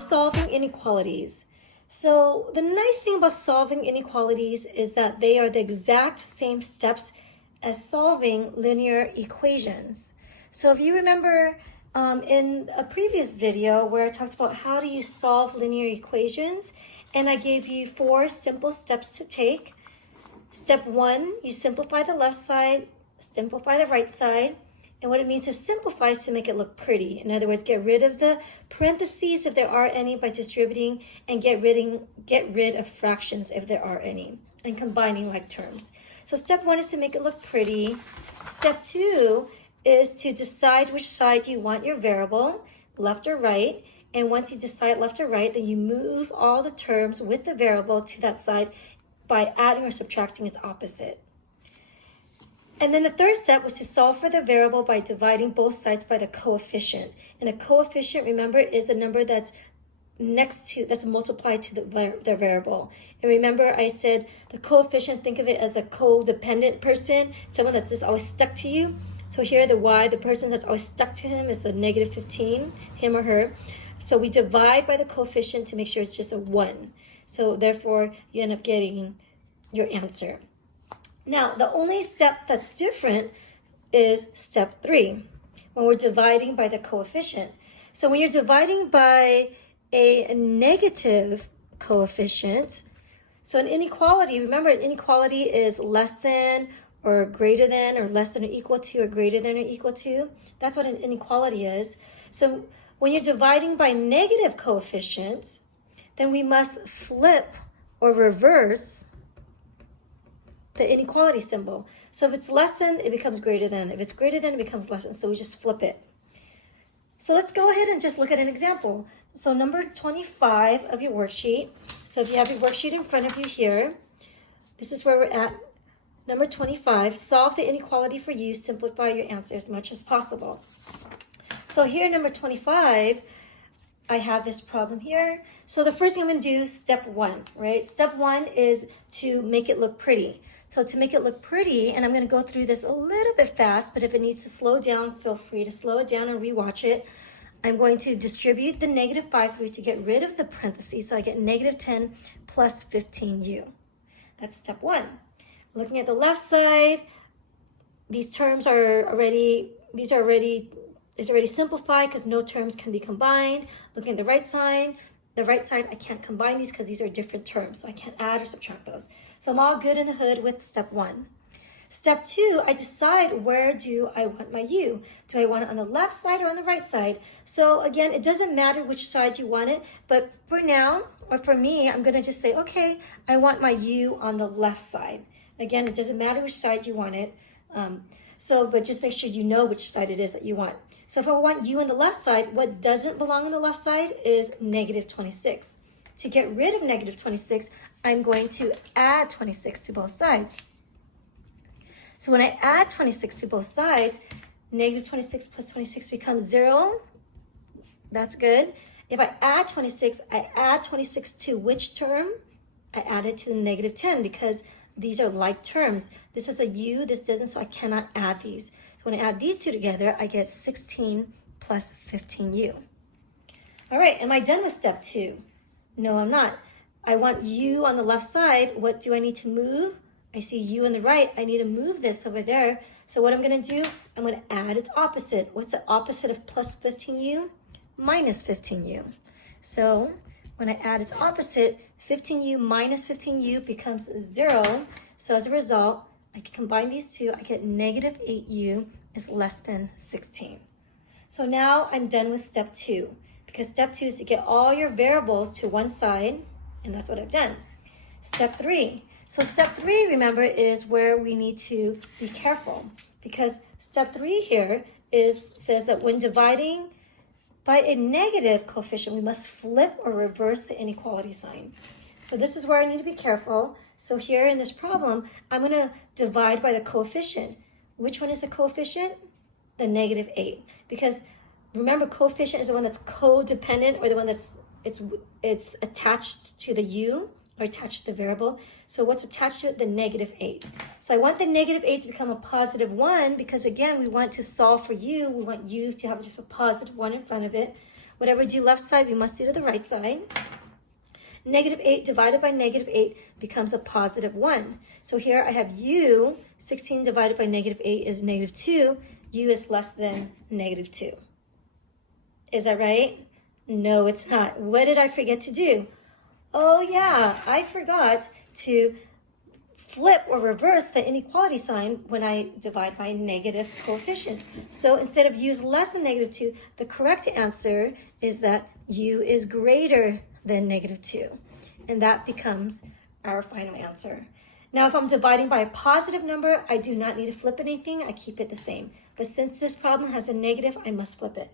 solving inequalities. So the nice thing about solving inequalities is that they are the exact same steps as solving linear equations. So if you remember in a previous video where I talked about how do you solve linear equations, and I gave you 4 simple steps to take. Step 1, you simplify the left side, simplify the right side. And what it means to simplify is to make it look pretty. In other words, get rid of the parentheses if there are any by distributing, and get rid of fractions if there are any, and combining like terms. So step 1 is to make it look pretty. Step 2 is to decide which side you want your variable, left or right. And once you decide left or right, then you move all the terms with the variable to that side by adding or subtracting its opposite. And then the third step was to solve for the variable by dividing both sides by the coefficient. And a coefficient, remember, is the number that's that's multiplied to the variable. And remember, I said the coefficient, think of it as the codependent person, someone that's just always stuck to you. So here the y, the person that's always stuck to him, is the negative 15, him or her. So we divide by the coefficient to make sure it's just a 1. So therefore, you end up getting your answer. Now, the only step that's different is step 3, when we're dividing by the coefficient. So when you're dividing by a negative coefficient, so an inequality, remember an inequality is less than or greater than, or less than or equal to, or greater than or equal to. That's what an inequality is. So when you're dividing by negative coefficients, then we must flip or reverse the inequality symbol. So if it's less than, it becomes greater than. If it's greater than, it becomes less than. So we just flip it. So let's go ahead and just look at an example. So number 25 of your worksheet. So if you have your worksheet in front of you here, this is where we're at. Number 25, solve the inequality for you, simplify your answer as much as possible. So here, number 25, I have this problem here. So the first thing I'm going to do, step 1, right? Step 1 is to make it look pretty. So to make it look pretty, and I'm going to go through this a little bit fast, but if it needs to slow down, feel free to slow it down and rewatch it. I'm going to distribute the negative 5 through to get rid of the parentheses, so I get negative 10 plus 15u. That's step 1. Looking at the left side, these terms are already simplified because no terms can be combined. Looking at the right side, I can't combine these because these are different terms, so I can't add or subtract those. So I'm all good in the hood with step 1. Step 2, I decide where do I want my u. Do I want it on the left side or on the right side? So again, it doesn't matter which side you want it, but for now, or for me, I'm going to just say, okay, I want my u on the left side. Again, it doesn't matter which side you want it, but just make sure you know which side it is that you want. So if I want u on the left side, what doesn't belong on the left side is negative 26. To get rid of negative 26, I'm going to add 26 to both sides. So when I add 26 to both sides, negative 26 plus 26 becomes 0. That's good. If I add 26, I add 26 to which term? I add it to the negative 10 because these are like terms. This is a u, this doesn't, so I cannot add these. So when I add these two together, I get 16 plus 15u. All right, am I done with step 2? No, I'm not. I want u on the left side. What do I need to move? I see u on the right. I need to move this over there. So what I'm going to do, I'm going to add its opposite. What's the opposite of plus 15u? Minus 15u. So when I add its opposite, 15u minus 15u becomes 0. So as a result, I can combine these two. I get negative 8u is less than 16. So now I'm done with step 2, because step 2 is to get all your variables to one side, and that's what I've done. Step 3. So step 3, remember, is where we need to be careful, because step 3 here says that when dividing by a negative coefficient, we must flip or reverse the inequality sign. So this is where I need to be careful. So here in this problem, I'm going to divide by the coefficient. Which one is the coefficient? The negative 8. Because remember, coefficient is the one that's codependent, or the one that's it's attached to the u. or attached to the variable. So what's attached to it? The negative 8. So I want the negative 8 to become a positive 1 because, again, we want to solve for u. We want u to have just a positive 1 in front of it. Whatever we do left side, we must do to the right side. Negative 8 divided by negative 8 becomes a positive 1. So here I have u, 16 divided by negative 8 is negative 2. U is less than negative 2. Is that right? No, it's not. What did I forget to do? Oh yeah, I forgot to flip or reverse the inequality sign when I divide by a negative coefficient. So instead of u is less than negative 2, the correct answer is that u is greater than negative 2. And that becomes our final answer. Now, if I'm dividing by a positive number, I do not need to flip anything. I keep it the same. But since this problem has a negative, I must flip it.